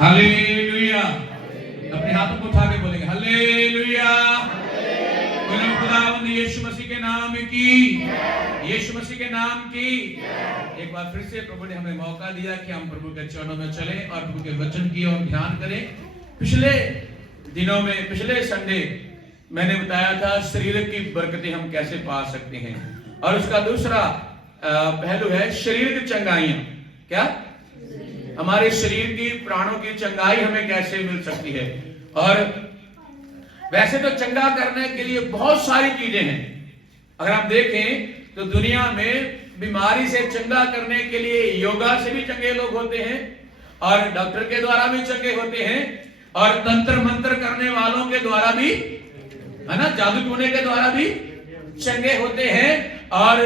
Hallelujah. अपने हाथों को उठा के बोलेंगे हालेलुया। बोले खुदावंद यीशु मसीह के नाम की, यीशु मसीह के नाम की। एक बार फिर से प्रभु ने हमें मौका दिया कि हम प्रभु के चरणों में चलें और प्रभु के वचन की ओर ध्यान करें। पिछले दिनों में, पिछले संडे मैंने बताया था शरीर की बरकतें हम कैसे पा सकते हैं, और उसका दूसरा पहलू है शरीर की चंगाइयां। क्या? हमारे शरीर की, प्राणों की चंगाई हमें कैसे मिल सकती है। और वैसे तो चंगा करने के लिए बहुत सारी चीजें हैं। अगर आप देखें तो दुनिया में बीमारी से चंगा करने के लिए योगा से भी चंगे लोग होते हैं, और डॉक्टर के द्वारा भी चंगे होते हैं, और तंत्र मंत्र करने वालों के द्वारा भी, है ना, जादू टोने के द्वारा भी चंगे होते हैं, और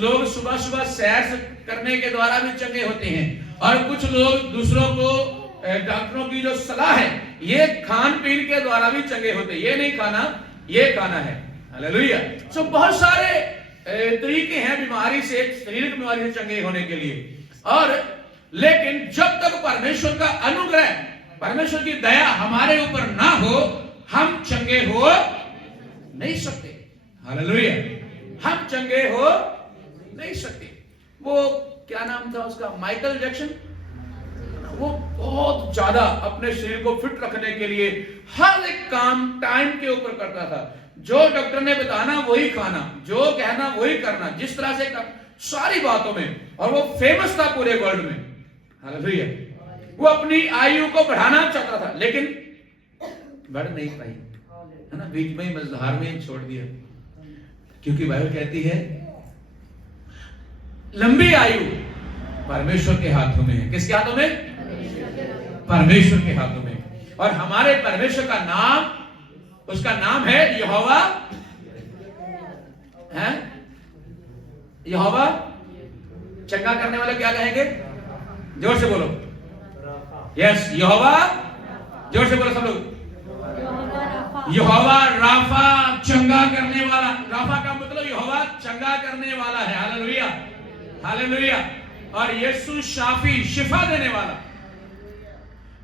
लोग सुबह सुबह सैर करने के द्वारा भी चंगे होते हैं, और कुछ लोग दूसरों को, डॉक्टरों की जो सलाह है, ये खान पीन के द्वारा भी चंगे होते हैं। ये नहीं खाना, ये खाना है। हालेलुया। सो बहुत सारे तरीके हैं बीमारी से, शारीरिक बीमारी से चंगे होने के लिए। और लेकिन जब तक परमेश्वर का अनुग्रह, परमेश्वर की दया हमारे ऊपर ना हो, हम चंगे हो नहीं सकते। हालेलुया। हम चंगे हो नहीं सकते। वो क्या नाम था उसका, माइकल जैक्सन, वो बहुत ज्यादा अपने शरीर को फिट रखने के लिए हर एक काम टाइम के ऊपर करता था। जो डॉक्टर ने बताना वही खाना, जो कहना वही करना, जिस तरह से सारी बातों में, और वो फेमस था पूरे वर्ल्ड में। हालेलुया। वो अपनी आयु को बढ़ाना चाहता था, लेकिन बढ़ नहीं पाई, है ना, बीच में ही मझधार में छोड़ दिया। क्योंकि बाइबल कहती है लंबी आयु परमेश्वर के हाथों में है। किसके हाथों में? परमेश्वर के हाथों में। और हमारे परमेश्वर का नाम, उसका नाम है यहोवा। है यहोवा चंगा करने वाले क्या कहेंगे? जोर से बोलो। यस, यहोवा। जोर से बोलो सब लोग। यहोवा राफा, चंगा करने वाला। राफा का मतलब यहोवा चंगा करने वाला है। Hallelujah, hallelujah. और यीशु शाफी, शिफा देने वाला।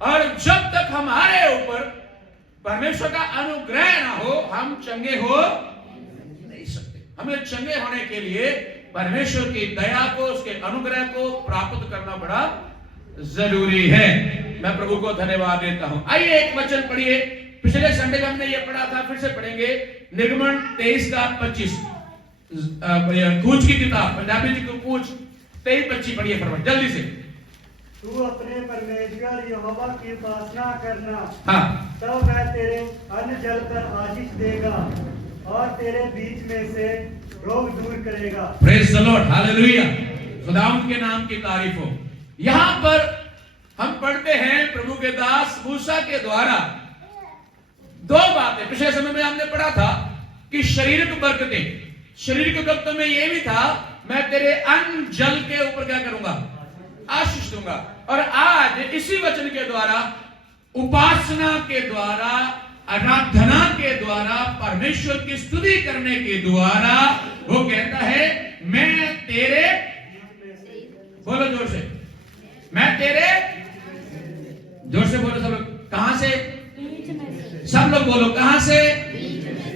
और जब तक हमारे ऊपर परमेश्वर का अनुग्रह ना हो, हम चंगे हो नहीं सकते। हमें चंगे होने के लिए परमेश्वर की दया को, उसके अनुग्रह को प्राप्त करना बड़ा जरूरी है। मैं प्रभु को धन्यवाद देता हूं। आइए एक वचन पढ़िए। पिछले संडे में हमने ये पढ़ा था, फिर से पढ़ेंगे। निर्गमन 23 का 25, कूच की किताब, पंजाबी जी को कूच 23-25 पढ़िए फटाफट जल्दी से। तू अपने परमेश्वर यहोवा की उपासना करना, हाँ, तब वह तेरे अन्न जल पर आशीष देगा और तेरे बीच में से रोग दूर करेगा। Praise the Lord, hallelujah. खुदावंद के नाम की तारीफ हो। यहां पर हम पढ़ते हैं प्रभु के दास मूसा के द्वारा दो बातें। पिछले समय में हमने पढ़ा था कि शारीरिक बरकतें, शारीरिक बरकतों में यह भी था, मैं तेरे अन्न जल के ऊपर क्या करूंगा? आशीष दूंगा। और आज इसी वचन के द्वारा, उपासना के द्वारा, आराधना के द्वारा, परमेश्वर की स्तुति करने के द्वारा वो कहता है, मैं तेरे, बोलो जोर से, मैं तेरे, जोर से बोलो सब लोग। कहां से? सब लोग बोलो, कहां से?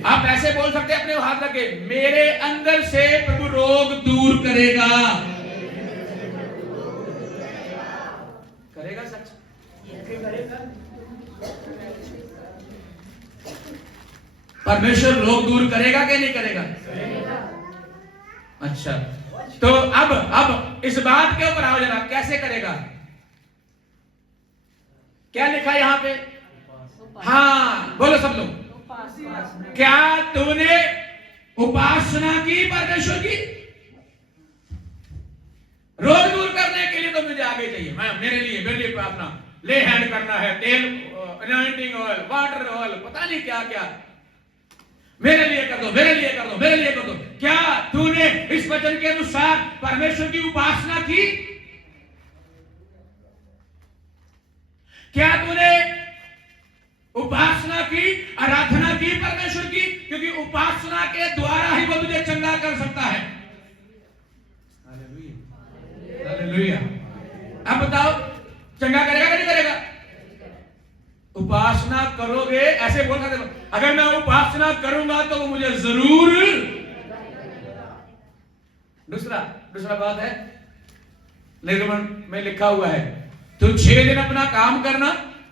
आप ऐसे बोल सकते हैं अपने हाथ रखे, मेरे अंदर से प्रभु रोग दूर करेगा। करेगा सच? परमेश्वर रोग दूर करेगा कि नहीं करेगा? अच्छा, तो अब इस बात के ऊपर आओ जरा, कैसे करेगा? क्या लिखा यहां पे? हाँ, बोलो सब लोग। क्या तूने उपासना की परमेश्वर की? रोग दूर करने के लिए तो मुझे आगे चाहिए, मैं मेरे लिए प्रार्थना, ले हैंड करना है, तेल, अनॉइंटिंग ऑयल, वाटर ऑयल, पता नहीं क्या क्या, मेरे लिए कर दो, मेरे लिए कर दो, मेरे लिए कर दो। क्या तूने इस वचन के अनुसार परमेश्वर की उपासना की? क्या तूने उपासना की, आराधना की परमेश्वर की? क्योंकि उपासना के द्वारा ही वो तुझे चंगा कर सकता है। Hallelujah, hallelujah. अब बताओ, चंगा करेगा कि नहीं करेगा? उपासना करोगे, ऐसे बोल सकते, अगर मैं उपासना करूंगा तो वो मुझे जरूर। दूसरा बात है, निर्गमन में लिखा हुआ है, तो 6 दिन अपना काम करना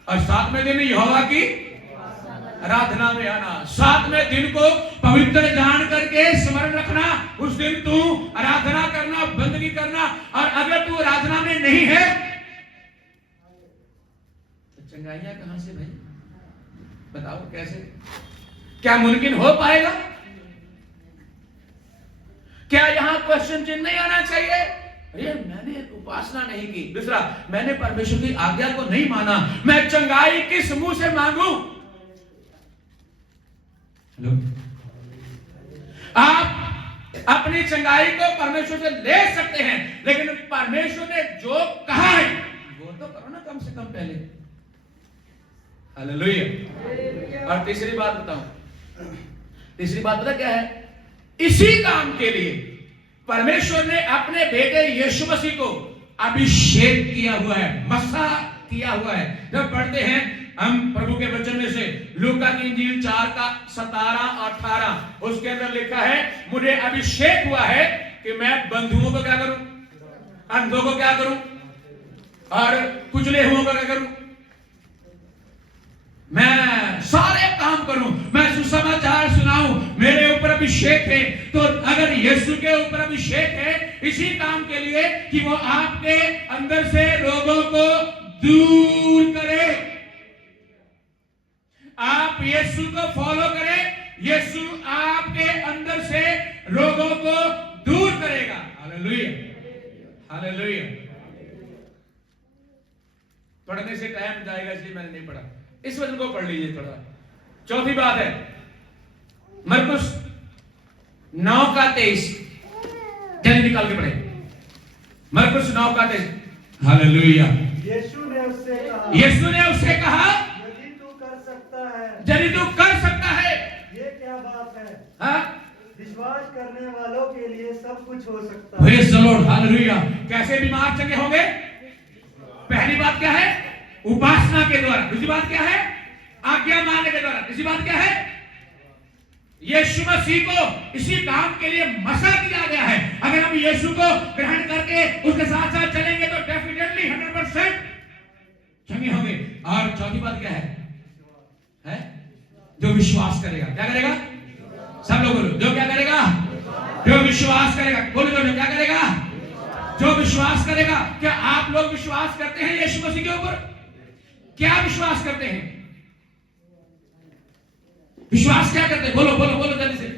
और 7वें दिन यहोवा की आराधना में आना। 7वें दिन को पवित्र जान करके स्मरण रखना, उस दिन तू आराधना करना, बंदगी करना। और अगर तू आराधना में नहीं है तो चंगाइयां कहां से भाई, बताओ कैसे, क्या मुमकिन हो पाएगा? क्या यहां क्वेश्चन चिन्ह नहीं आना चाहिए? अरे मैंने उपासना नहीं की, दूसरा मैंने परमेश्वर की आज्ञा को नहीं माना, मैं चंगाई किस मुंह से मांगू? हेलो, आप अपनी चंगाई को परमेश्वर से ले सकते हैं, लेकिन परमेश्वर ने जो कहा है वो तो करो ना कम से कम पहले। हालेलुया। और तीसरी बात बताऊं, तीसरी बात पता क्या है? इसी काम के लिए परमेश्वर ने अपने बेटे यीशु मसीह को अभिषेक किया हुआ है, मसा किया हुआ है। जब पढ़ते हैं हम प्रभु के वचन में से लूका की इंजील 4 का 17-18, उसके अंदर लिखा है, मुझे अभिषेक हुआ है कि मैं बंधुओं को क्या करूं, अंधों को क्या करूं, और कुचले हुओं को क्या करूं, मैं सारे काम करूं, मैं सुसमाचार सुनाऊं। मेरे ऊपर अभिषेक है। तो अगर यीशु के ऊपर अभिषेक है इसी काम के लिए कि वो आपके अंदर से रोगों को दूर करे, आप यीशु को फॉलो करें, यीशु आपके अंदर से रोगों को दूर करेगा। Hallelujah, hallelujah. पढ़ने से टाइम जाएगा इसलिए मैंने नहीं पढ़ा, इस वचन को पढ़ लीजिए थोड़ा। चौथी बात है मरकुस 9 का 23, जल्दी निकाल के पढ़े। मरकुस 9 का 23। हालेलुया। यीशु ने उससे कहा, यीशु ने उससे कहा, यदि तू कर सकता है, यदि तू कर सकता है। ये क्या बात है? हाँ, विश्वास करने वालों के लिए सब कुछ हो सकता है। Praise the Lord, hallelujah. कैसे बीमार चंगे होंगे? पहली बात क्या है? उपासना के द्वारा। दूसरी बात क्या है? आज्ञा मानने के द्वारा। तीसरी बात क्या है? यीशु मसीह को इसी काम के लिए मसा किया गया है। अगर हम यीशु को ग्रहण करके उसके साथ साथ चलेंगे तो डेफिनेटली 100% चंगे होंगे। और चौथी बात क्या है? जो विश्वास करेगा, क्या करेगा? सब लोग बोलो, जो क्या करेगा? जो विश्वास करेगा। बोलो, जो क्या करेगा? जो विश्वास करेगा। क्या आप लोग विश्वास करते हैं यीशु मसीह के ऊपर? क्या विश्वास करते हैं? विश्वास क्या करते हैं? बोलो बोलो बोलो जल्दी से,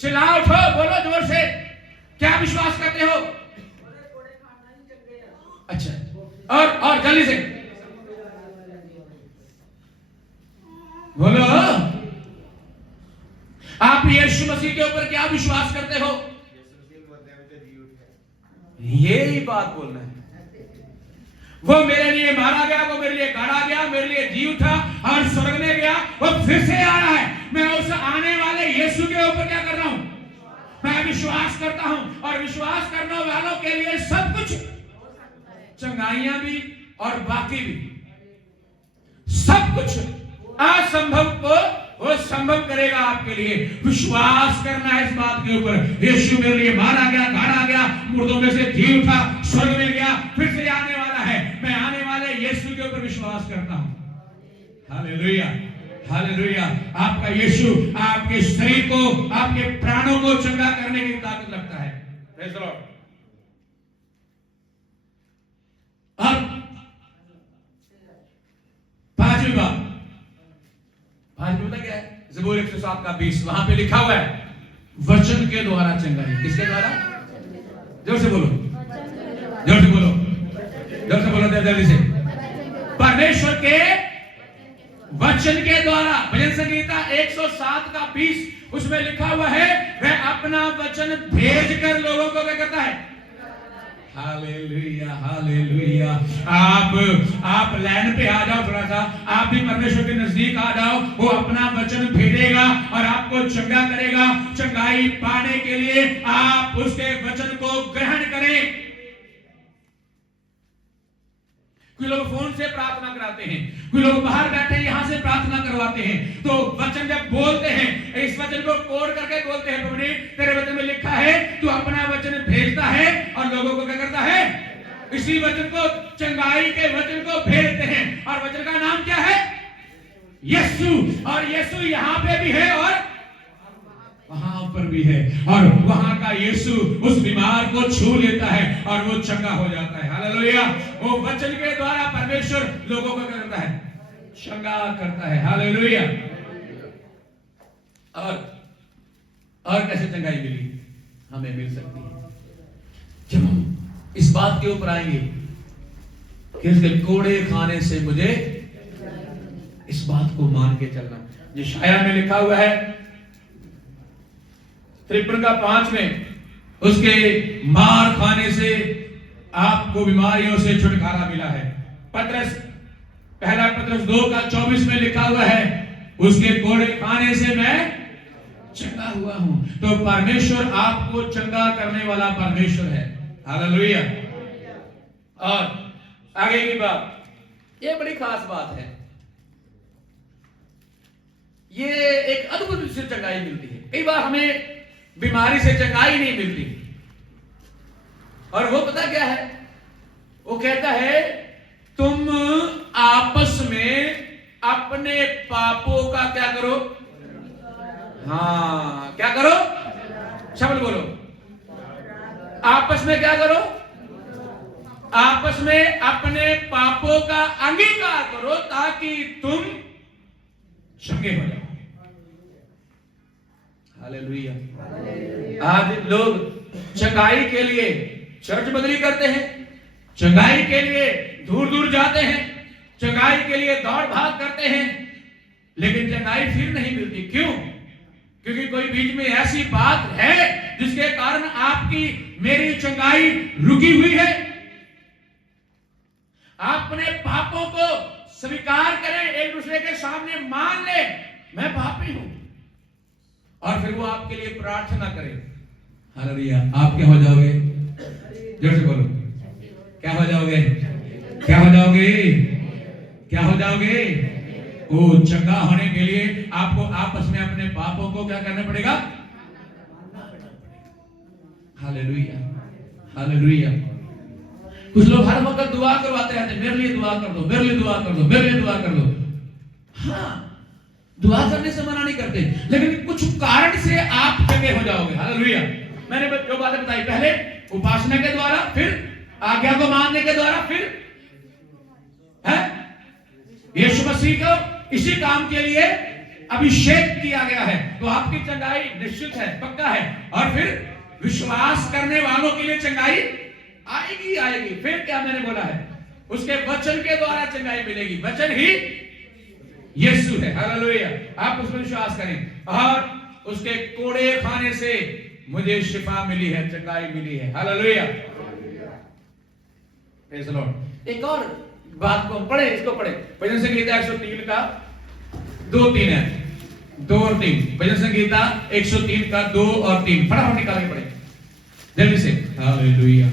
चिल्लाओ, उठो, बोलो जोर से, क्या विश्वास करते हो? अच्छा, और जल्दी से बोलो, आप यीशु मसीह के ऊपर क्या विश्वास करते हो? यही बात बोलना है। वो मेरे लिए मारा गया, वो मेरे लिए गाड़ा गया, मेरे लिए जी उठा और स्वर्ग में गया, वो फिर से आ रहा है। मैं उस आने वाले यीशु के ऊपर क्या कर रहा हूं? मैं विश्वास करता हूं। और विश्वास करने वालों के लिए सब कुछ, चंगाइयां भी और बाकी भी, सब कुछ असंभव को वो संभव करेगा आपके लिए। विश्वास करना है इस बात के ऊपर, यीशु मेरे लिए मारा गया, गाड़ा गया, मुर्दों में से जी उठा, स्वर्ग में गया, फिर से आने वाला है। मैं आने वाले यीशु के ऊपर विश्वास करता हूं। Hallelujah, hallelujah. आपका यीशु आपके शरीर को, आपके प्राणों को चंगा करने की ताकत रखता है। Praise the Lord. अब पांचवी बात, क्या है? ज़बूर 107 का 20, वहां पे लिखा हुआ है वचन के द्वारा चंगाई। किसके द्वारा? जोर से बोलो, जोर से बोलो, जोर से बोलो, जल्दी से। परमेश्वर के वचन के द्वारा। भजन संगीता 107 का 20, उसमें लिखा हुआ है, वह अपना वचन भेज कर लोगों को क्या करता है? Hallelujah, hallelujah. आप लाइन पे आ जाओ, थोड़ा सा आप भी परमेश्वर के नजदीक आ जाओ। वो अपना वचन भेजेगा और आपको चंगा करेगा। चंगाई पाने के लिए आप उसके वचन को ग्रहण करें। कोई लोग फोन से प्रार्थना कराते हैं, कोई लोग बाहर बैठे यहां से प्रार्थना करवाते हैं। तो वचन जब बोलते हैं, इस वचन को कोड करके बोलते हैं, प्रभु ने तेरे वचन में लिखा है तू अपना वचन भेजता है और लोगों को क्या करता है, इसी वचन को, चंगाई के वचन को भेजते हैं। और वचन का नाम क्या है? यीशु। और यीशु यहाँ पे भी है और वहां पर भी है, और वहां का यीशु उस बीमार को छू लेता है और वो चंगा हो जाता है। हालेलुया। वो वचन के द्वारा परमेश्वर लोगों को क्या करता है? चंगा करता है। हालेलुया। और कैसे चंगाई मिली? हमें मिल सकती है जब हम इस बात के ऊपर आएंगे कि उसके कोड़े खाने से मुझे इस बात को मान के चलना। यशायाह में लिखा हुआ है 53 का 5 में, उसके मार खाने से आपको बीमारियों से छुटकारा मिला है। पहला पत्रस 2 का 24 में लिखा हुआ है, उसके कोड़े खाने से मैं चंगा हुआ हूं। तो परमेश्वर आपको चंगा करने वाला परमेश्वर है। हालेलुया। और आगे की बात, ये बड़ी खास बात है, ये एक अद्भुत से चंगाई मिलती है। कई बार हमें बीमारी से चंगाई नहीं मिलती, और वो पता क्या है? वो कहता है तुम आपस में अपने पापों का क्या करो? हाँ, क्या करो? शब्द बोलो। आपस में क्या करो? आपस में अपने पापों का अंगीकार करो ताकि तुम चंगे हो जाओ। हालेलुया। आज लोग चंगाई के लिए चर्च बदली करते हैं, चंगाई के लिए दूर दूर जाते हैं, चंगाई के लिए दौड़ भाग करते हैं, लेकिन चंगाई फिर नहीं मिलती। क्यों? क्योंकि कोई बीच में ऐसी बात है जिसके कारण आपकी मेरी चंगाई रुकी हुई है। आप अपने पापों को स्वीकार करें, एक दूसरे के सामने मान ले मैं पापी हूं, और फिर वो आपके लिए प्रार्थना करे। हालेलुया। आप क्या हो जाओगे? जोर से बोलो। क्या हो जाओगे? क्या हो जाओगे? क्या हो जाओगे? ओ, चंगा होने के लिए आपको आपस में अपने पापों को क्या करना पड़ेगा? हालेलुया। हालेलुया। कुछ लोग हर वक्त दुआ करवाते रहते हैं, मेरे लिए दुआ कर दो, मेरे लिए दुआ कर दो, मेरे लिए दुआ कर दो। हाँ, दुआ करने से मना नहीं करते, लेकिन कुछ कारण से आप चंगे हो जाओगे। हालेलुया। मैंने जो बातें बताई, पहले उपासना के द्वारा, फिर आज्ञा को मानने के द्वारा, फिर है यीशु मसीह को इसी काम के लिए अभिषेक किया गया है। तो आपकी चंगाई निश्चित है, पक्का है। और फिर विश्वास करने वालों के लिए चंगाई आएगी आएगी। फिर क्या मैंने बोला है? उसके वचन के द्वारा चंगाई मिलेगी। वचन ही यीशु है। हालेलुया। आप उसमें विश्वास करें, और उसके कोड़े खाने से मुझे शिफा मिली है, चंगाई मिली है। हालेलुया। Praise the Lord. एक और बात को हम पढ़े, इसको पढ़े। भजन संगीता 103 का 2-3 है, 2 और 3। भजन संगीता 103 का 2 और 3 फटाफट निकाल के पढ़े जल्दी से। हालेलुया।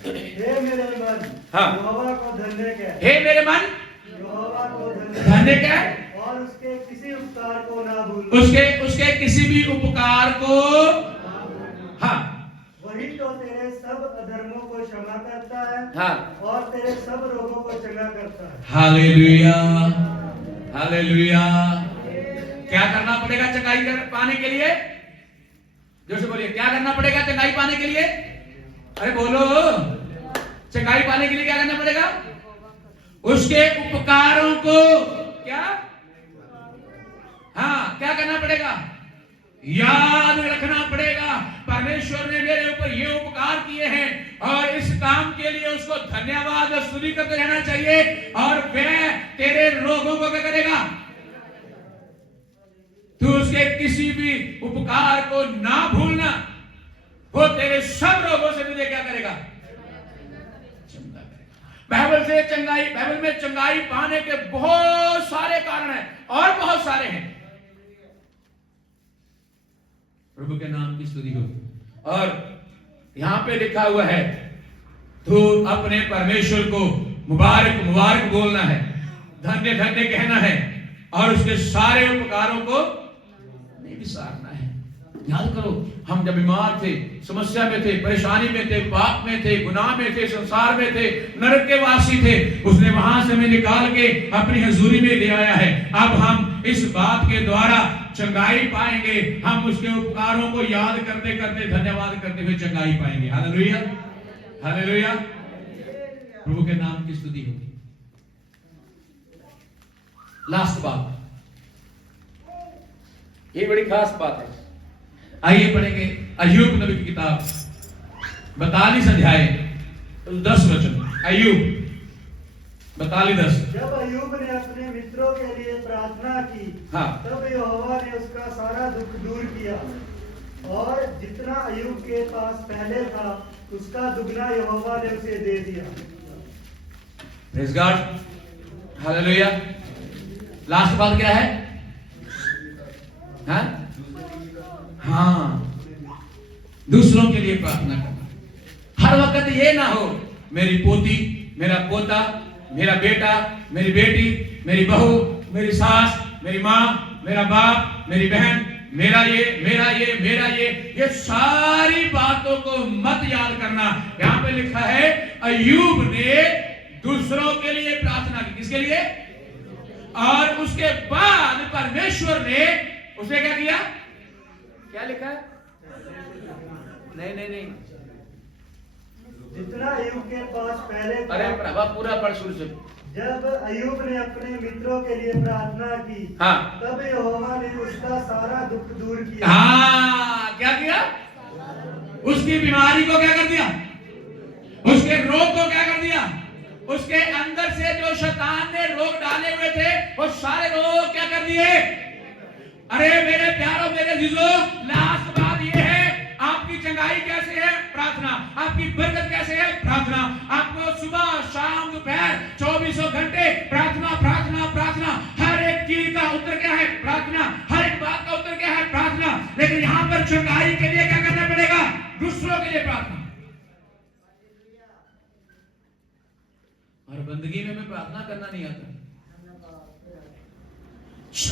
हे मेरे मन, हाँ, यहोवा को धन्य कह। हे मेरे मन, यहोवा को धन्य कह, और उसके किसी उपकार को ना भूल। उसके किसी भी उपकार को, हाँ, वही तो तेरे सब अधर्मों को क्षमा करता है, हाँ, और तेरे सब रोगों को चंगा करता है। हालेलुया। हालेलुया। क्या करना पड़ेगा चंगाई पाने के लिए? जोर से बोलिए, क्या करना पड़ेगा चंगाई पाने के लिए? अरे बोलो, चंगाई पाने के लिए क्या करना पड़ेगा? उसके उपकारों को क्या, हाँ, क्या करना पड़ेगा? याद रखना पड़ेगा। परमेश्वर ने मेरे ऊपर ये उपकार किए हैं, और इस काम के लिए उसको धन्यवाद और स्तुति करते रहना चाहिए। और वह तेरे रोगों को क्या करेगा? तू उसके किसी भी उपकार को ना भूलना, वो तेरे सब रोगों से तुझे क्या करेगा? चंगा करेगा। बाइबल से चंगाई, बाइबल में चंगाई पाने के बहुत सारे कारण हैं, और बहुत सारे हैं। प्रभु के नाम की स्तुति हो। और यहां पे लिखा हुआ है, तू अपने परमेश्वर को मुबारक मुबारक बोलना है, धन्य धन्य कहना है और उसके सारे उपकारों को नहीं विसारना है। याद करो, हम जब बीमार थे, समस्या में थे, परेशानी में थे, पाप में थे, गुनाह में थे, संसार में थे, नरक के वासी थे, उसने वहां से हमें निकाल के अपनी हजूरी में ले आया है। अब हम इस बात के द्वारा चंगाई पाएंगे, हम उसके उपकारों को याद करते करते, धन्यवाद करते हुए चंगाई पाएंगे। हालेलुया, हालेलुया, प्रभु के नाम की स्तुति होगी। लास्ट बात, ये बड़ी खास बात है। आइए पढ़ेंगे अय्यूब नबी की किताब 42 अध्याय 10 वचन। अय्यूब 42:10। जब अय्यूब ने अपने मित्रों के लिए प्रार्थना की, हाँ। तब यहोवा ने उसका सारा दुख दूर किया और जितना अय्यूब के पास पहले था उसका दुगना यहोवा ने उसे दे दिया। Praise God, hallelujah. लास्ट बात क्या है? हाँ, दूसरों के लिए प्रार्थना करना। हर वक्त ये ना हो मेरी पोती, मेरा पोता, मेरा बेटा, मेरी बेटी, मेरी बहू, मेरी सास, मेरी माँ, मेरा बाप, मेरी बहन, मेरा ये, मेरा ये, मेरा ये सारी बातों को मत याद करना। यहाँ पे लिखा है अय्यूब ने दूसरों के लिए प्रार्थना की। किसके लिए? और उसके बाद परमेश्वर ने उसे क्या किया? क्या लिखा है? नहीं, जितना अय्यूब के पास पहले था। अरे प्रभा पूरा पढ़ शुरू से। जब अय्यूब ने अपने मित्रों के लिए प्रार्थना की, हाँ, तब यहोवा ने उसका सारा दुख दूर किया। हाँ, क्या किया? उसकी बीमारी को क्या कर दिया? उसके रोग को क्या कर दिया? उसके अंदर से जो शैतान ने रोग डाले हुए थे वो सारे रोग क्या कर दिए? अरे मेरे प्यारों, मेरे जीजो, लास्ट बात ये है, आपकी चंगाई कैसे है? प्रार्थना। आपकी बरकत कैसे है? प्रार्थना। आपको सुबह शाम दोपहर 24 घंटे प्रार्थना प्रार्थना प्रार्थना। हर एक चीज का उत्तर क्या है? प्रार्थना। हर एक बात का उत्तर क्या है? प्रार्थना। लेकिन यहाँ पर चंगाई के लिए क्या करना पड़ेगा? दूसरों के लिए प्रार्थना। और बंदगी में प्रार्थना करना नहीं आता।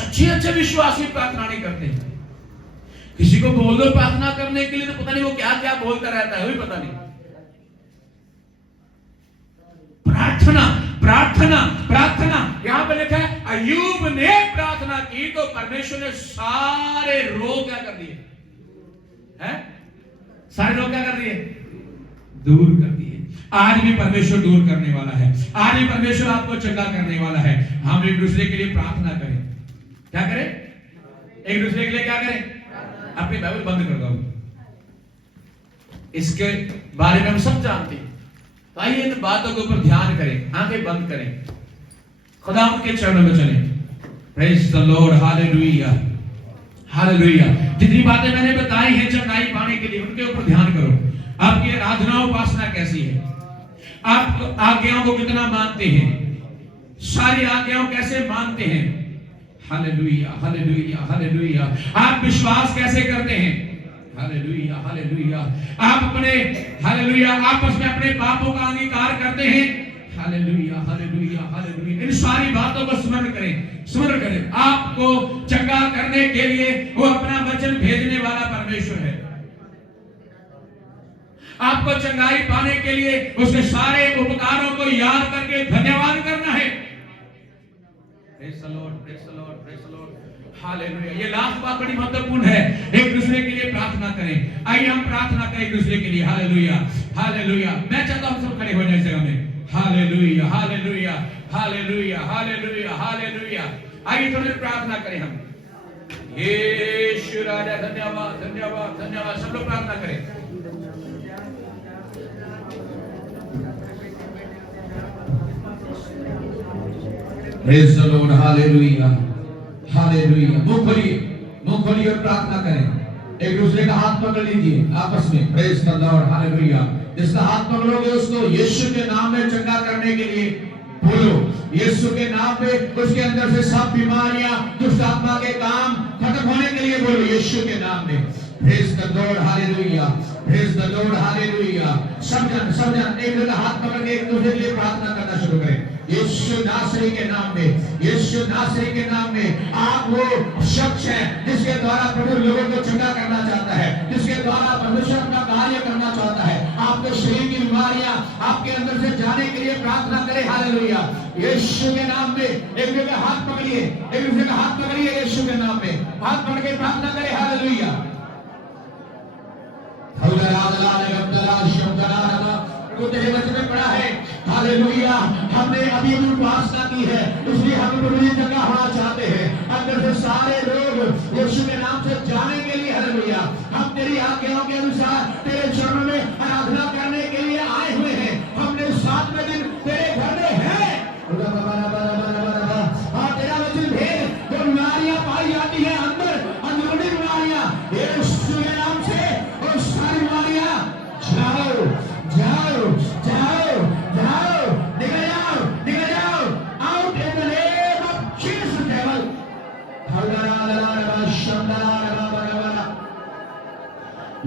अच्छे विश्वासी प्रार्थना नहीं करते। किसी को बोल दो प्रार्थना करने के लिए तो पता नहीं वो क्या क्या बोलता रहता है, वही पता नहीं। प्रार्थना प्रार्थना प्रार्थना। यहां पर लिखा है अय्यूब ने प्रार्थना की तो परमेश्वर ने सारे रोग क्या कर दिए हैं? सारे रोग क्या कर दिए? दूर कर दिए। आज भी परमेश्वर दूर करने वाला है। आज भी परमेश्वर आपको चंगा करने वाला है। हम एक दूसरे के लिए प्रार्थना करें। क्या करें? एक दूसरे के लिए क्या करें? अपनी बाइबल बंद कर दो। इसके बारे में हम सब जानते हैं, तो आइए इन बातों के ऊपर ध्यान करें, आंखें बंद करें, खुदा उनके चरणों में चलें। Praise the Lord, hallelujah, hallelujah. जितनी बातें मैंने बताई हैं चंगाई पाने के लिए, उनके ऊपर ध्यान करो। आपकी आराधना उपासना कैसी है? आप आज्ञाओं को कितना मानते हैं? सारी आज्ञाओं कैसे मानते हैं? Hallelujah, hallelujah, hallelujah. आप विश्वास कैसे करते हैं? Hallelujah, hallelujah. आप अपने हालेलुया आपस में अपने पापों का अंगीकार करते हैं? Hallelujah, hallelujah, hallelujah. इन सारी बातों को स्मरण करें, स्मरण करें। आपको चंगा करने के लिए वो अपना वचन भेजने वाला परमेश्वर है। आपको चंगाई पाने के लिए उसके सारे उपकारों को याद करके धन्यवाद करना है। Praise the Lord, praise the Lord, praise the Lord, hallelujah. ये लास्ट बात बड़ी महत्वपूर्ण है। एक दूसरे के लिए प्रार्थना करें। आइए हम प्रार्थना करें एक दूसरे के लिए। Hallelujah, hallelujah. मैं चाहता हूं सब खड़े हो जाए जगह में। Hallelujah, hallelujah, hallelujah, hallelujah, hallelujah. आइए थोड़ी प्रार्थना करें हम। यीशु राजा, धन्यवाद, धन्यवाद, धन्यवाद। सब लोग प्रार्थना करें। Praise the Lord, hallelujah, hallelujah। मुंह खोलिए और प्रार्थना करें। एक दूसरे का हाथ पकड़ लीजिए आपस में। Praise the Lord, hallelujah। जिसका हाथ पकड़ोगे उसको यीशु के नाम में चंगा करने के लिए बोलो। यीशु के नाम में उसके अंदर से सब बीमारियां, दुष्ट आत्मा के काम खत्म होने के लिए बोलो यीशु के नाम में। Praise the Lord, hallelujah, praise the Lord, hallelujah. सब जन एक जगह हाथ पकड़ के एक दूसरे के लिए प्रार्थना करना शुरू करें। यीशु नासरी के नाम में, यीशु नासरी के नाम में आप वो शख्स है जिसके द्वारा प्रभु लोगों को चंगा करना चाहता है, जिसके द्वारा परमेश्वर अपना कार्य करना चाहता है। आपके शरीर की बीमारियां आपके अंदर से जाने के लिए प्रार्थना करें, हालेलुया। यीशु के नाम में एक जगह हाथ पकड़िए, एक दूसरे का हाथ पकड़िए, यीशु के नाम में हाथ पकड़ के प्रार्थना करें, हालेलुया। तेरे वचन में पढ़ा है, हालेलुया, हमने अभी उपासना की है, इसलिए हम प्रभु जगह होना चाहते हैं। अंदर से सारे लोग यीशु के नाम से जाने के लिए, हालेलुया, हम तेरी आज्ञाओं के अनुसार तेरे चरणों में आराधना करने के लिए आए हुए हैं। हमने 7वें दिन तेरे घर में है। तेरा वचन भेद जो बीमारियां पाई जाती है अंदर, अंदरूनी बीमारियां, यीशु के नाम से वो सारी बीमारियां जाओ जाओ जाओ जाओ, निकल जाओ, निकल जाओ, out in the name of Jesus devil.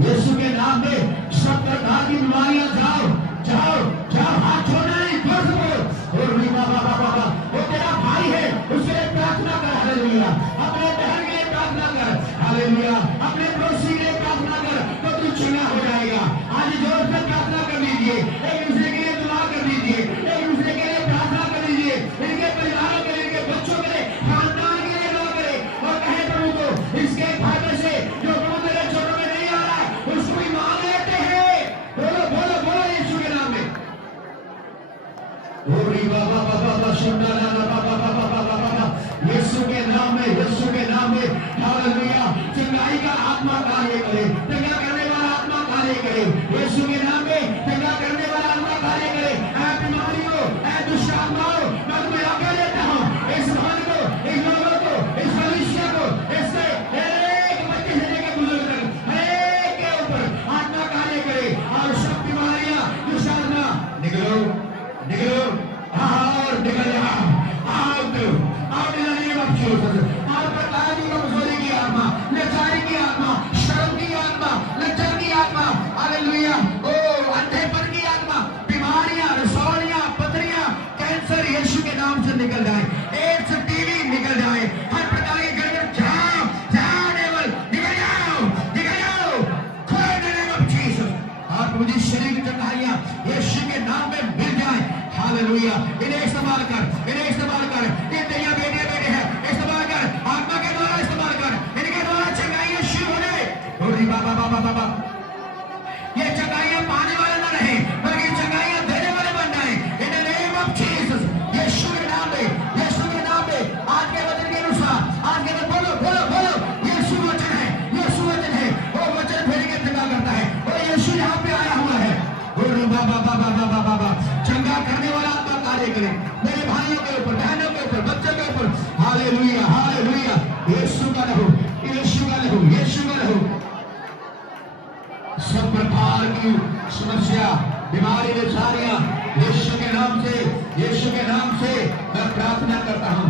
यीशु के नाम में सब प्रकार की बीमारियां जाओ जाओ जाओ, हाथ छोड़ना नहीं, जोर से बोलो। और बाबा वो तेरा भाई है, उसके लिए प्रार्थना कर, हालेलुया। अपने बहन के लिए प्रार्थना कर, हालेलुया। अपने पड़ोसी के लिए प्रार्थना कर, तो तू चंगा हो जाएगा। आज जोर से प्रार्थना कर लीजिए, एक दूसरे के लिए दुआ कर लीजिए, एक दूसरे के लिए प्रार्थना कर लीजिए, इनके परिवारों के लिए, इनके बच्चों के लिए, खानदान के लिए दुआ करें और कहें प्रभु को इसके फायदे से जो प्रभु तेरे चरणों में नहीं आ रहा है उसको भी मान लेते हैं। बोलो बोलो बोलो यीशु के नाम में। यीशु के नाम में, यीशु के नाम में, हालेलुया। चंगाई का आत्मा कार्य करे, चंगा करने वाला आत्मा कार्य करे, यीशु के नाम में चंगा करने वाला आत्मा कार्य करे। ऐ बीमारियों, ऐ दुष्ट आत्माओं, मैं तुम्हें आज्ञा देता हूं, इस भवन को, इस लोगों को, इस मनुष्य को, इससे एक बच्चे से लेकर बुजुर्ग तक हर एक के ऊपर आत्मा कार्य करे और सब बीमारियां, दुष्ट आत्मा निकलो निकलो, और निकल जाओ, out out in the name of Jesus. और प्रकार की कमजोरी की आत्मा, लाचारी की आत्मा, शर्म की आत्मा, लज्जत की आत्मा, हालेलुया, ओ अंधेपन की आत्मा, बीमारियां, रसौलियां, पथरियां, कैंसर यीशु के नाम से निकल जाए, एड्स, टीबी निकल जाए, हर प्रकार के गड़बड़ जाओ जाओ, डेविल निकल जाओ, निकल जाओ, खोल इन द नेम ऑफ जीसस। और मुझे शरीर की चंगाइयां यीशु के नाम में मिल जाए, हालेलुया। इन्हें इस्तेमाल कर, इन्हें इस्तेमाल कर, ये तेरिया बेटे बेटे हैं, इस्तेमाल कर, आत्मा के द्वारा इस्तेमाल कर, इनके द्वारा चंगाइयां शुरू हो जाए। बाबा बाबा बाबा, ये चंगाइयां पाने वाले न रहे, बल्कि चंगाइयां देने वाले बन जाए, in the name of Jesus. यीशु के नाम में, यीशु के नाम में, आज के वचन के अनुसार, आज के बोलो बोलो बोलो, यीशु वचन है, यीशु वचन है, वो वचन फेर के चंगा करता है, वो यीशु यहाँ पे आया हुआ है। बाबा बाबा बाबा बाबा, चंगा करने वाला आत्मा कार्य करे मेरे भाइयों के ऊपर, बहनों के ऊपर, बच्चों के ऊपर, हालेलुया हालेलुया। यीशु का लहू, यीशु का लहू, यीशु का लहू। सब प्रकार की समस्या, बीमारी, बेचारियां यीशु के नाम से, यीशु के नाम से मैं प्रार्थना करता हूँ।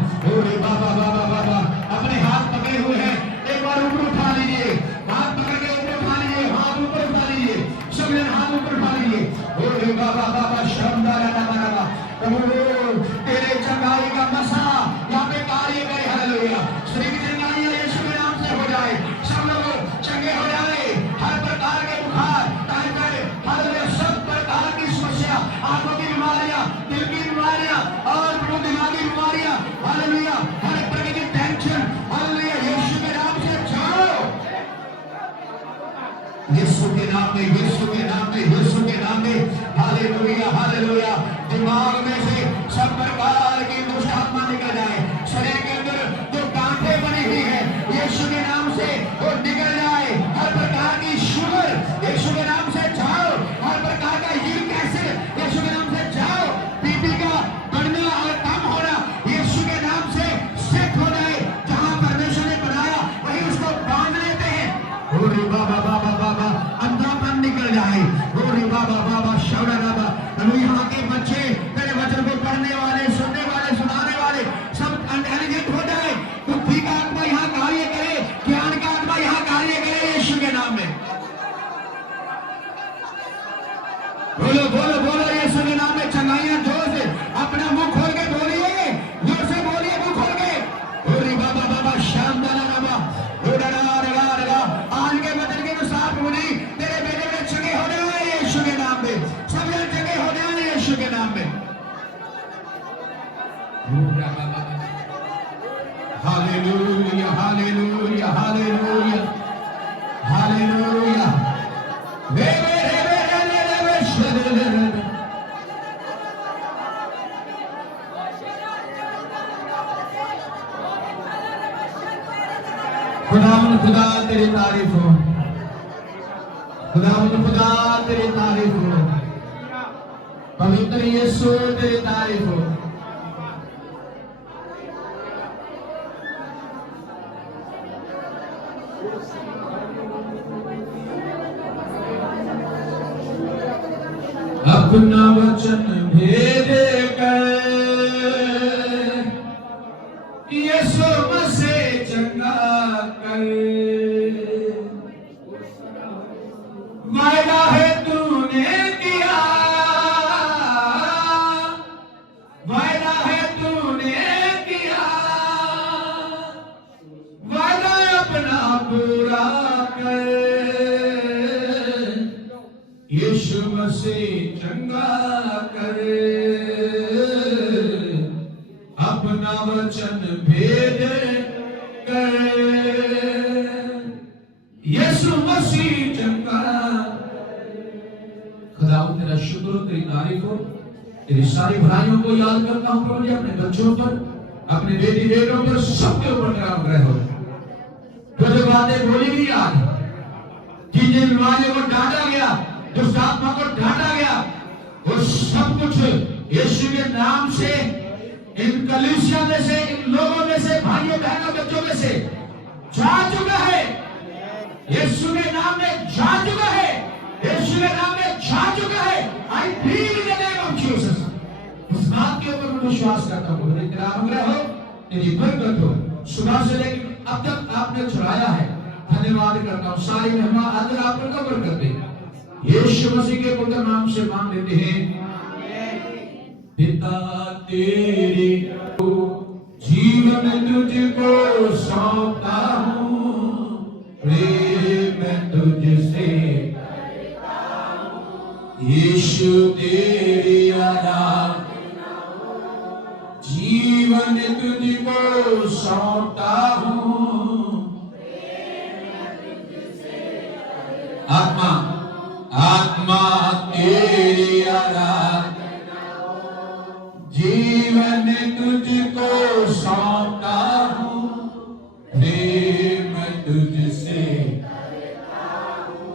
बाबा बाबा बाबा, अपने हाथ पकड़े हुए हैं, एक बार ऊपर उठा लीजिए, हाथ पकड़ के ऊपर उठा लीजिए, हाथ ऊपर उठा लीजिए, सब जन हाथ ऊपर उठा लीजिए। बाबा बाबा शर्मदारा नमनवा, प्रभु तेरे चंगाई का मसा यहाँ पे कार्य करे, हालेलुया। शरीर की चंगाइयां यीशु के नाम से हो जाए, सब लोग चंगे हो जाए, हर प्रकार के बुखार, टाइफाइड, हालेलुया, सब प्रकार की समस्या, आंखों की बीमारियां, दिल की बीमारियां और दिमागी बीमारियां, हालेलुया, हर प्रकार की टेंशन, हालेलुया, यीशु के नाम से जाओ, यीशु के नाम में, यीशु के नाम में, यीशु के नाम में, हालेलुया हालेलुया। दिमाग में से सब प्रकार की दुष्ट आत्मा निकल जाए, शरीर के अंदर जो गांठें बनी हुई है यीशु के नाम से वो निकल जाए, हर प्रकार की शुगर यीशु के नाम से जाओ, हर प्रकार का यूरिक एसिड यीशु के नाम से जाओ, बीपी का बढ़ना और कम होना यीशु के नाम से सेट हो जाए। जहां परमेश्वर ने बनाया वही उसको बांध लेते हैं। बाबा बाबा बाबा, अंधापन निकल जाए, बाबा बाबा शौरा बाबा। यहाँ के बच्चे तेरे वचन को पढ़ने वाले, सुनने वाले हालेलुया हालेलुया हालेलुया हालेलुया वे वे रे वे रे रे रे वे शरे रे रे रे। खुदावंद खुदा तेरी तारीफ हो, खुदावंद खुदा तेरी तारीफ हो, पवित्र यीशु तेरी तारीफ हो। अपना वचन भेद कर यीशु मसीह चंगा कर। वायदा है तूने किया, वायदा है तूने किया, वायदा अपना पूरा कर। यीशु मसीह चंगा कर, अपना वचन भेद कर। यीशु मसीह चंगा। खुदावंद तेरा शुक्र हो, तेरी तारीफ हो, तेरी सारी भलाइयों को याद करता हूं प्रभु जी। अपने बच्चों पर, अपने बेटी बेटों पर, सबके ऊपर तेरा अनुग्रह हो। तो जो बातें बोली गई आज, जिन जिन बीमारियों को डांटा गया, दुष्ट आत्मा को डांटा गया, वो सब कुछ यीशु के नाम से इन कलीसिया में से, इन लोगों में से, भाइयों बहनों बच्चों में से जा चुका है। यीशु के नाम में जा चुका है, यीशु के नाम में जा चुका है। I believe in the name of Jesus. उस बात के ऊपर मैं विश्वास करता हूं। तेरा अनुग्रह हो, तेरी बरकत हो। सुबह से लेकर अब तक आपने चढ़ाया है, धन्यवाद करता हूं। सारी महिमा आदर आप पर कबूल कर दे। यीशु मसीह के पवित्र नाम से मांग लेते हैं। पिता तेरे जीवन तुझको सौंपता हूँ, प्रेम तुझसे यीशु तेरी आराधना, जीवन तुझको सौंपता हूँ। आत्मा आत्मा तेरी आराधना, जीवन तुझको सौंपता हूँ, प्रेम तुझसे।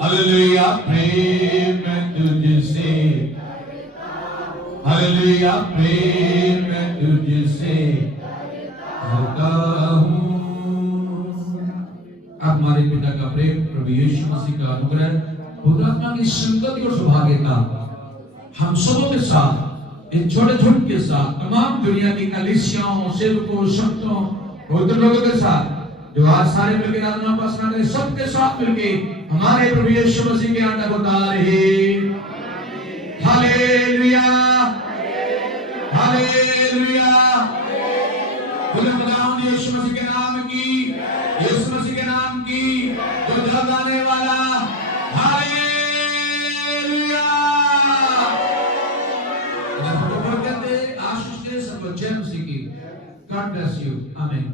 हालेलुया, प्रेम तुझसे। हालेलुया, प्रेम तुझसे करता हूँ। अब हमारे पिता का प्रेम, प्रभु यीशु मसीह का अनुग्रह, पवित्र आत्मा की संगति और सौभाग्यता हम सबों के साथ, इन छोटे झुंड के साथ, तमाम दुनिया की कलीसियाओं, सेवकों, संतों, पवित्र लोगों के साथ, जो आज सारे मिलकर आराधना उपासना करें, सबके साथ मिलकर हमारे प्रभु यीशु मसीह के आनंद बता रहे। Hallelujah hallelujah. बोले खुदावंद यीशु मसीह के नाम की, यीशु मसीह के नाम की, जो जगाने वाला। हालेलुया। आशीष दे सब जय मसीह की। God bless you. आमीन।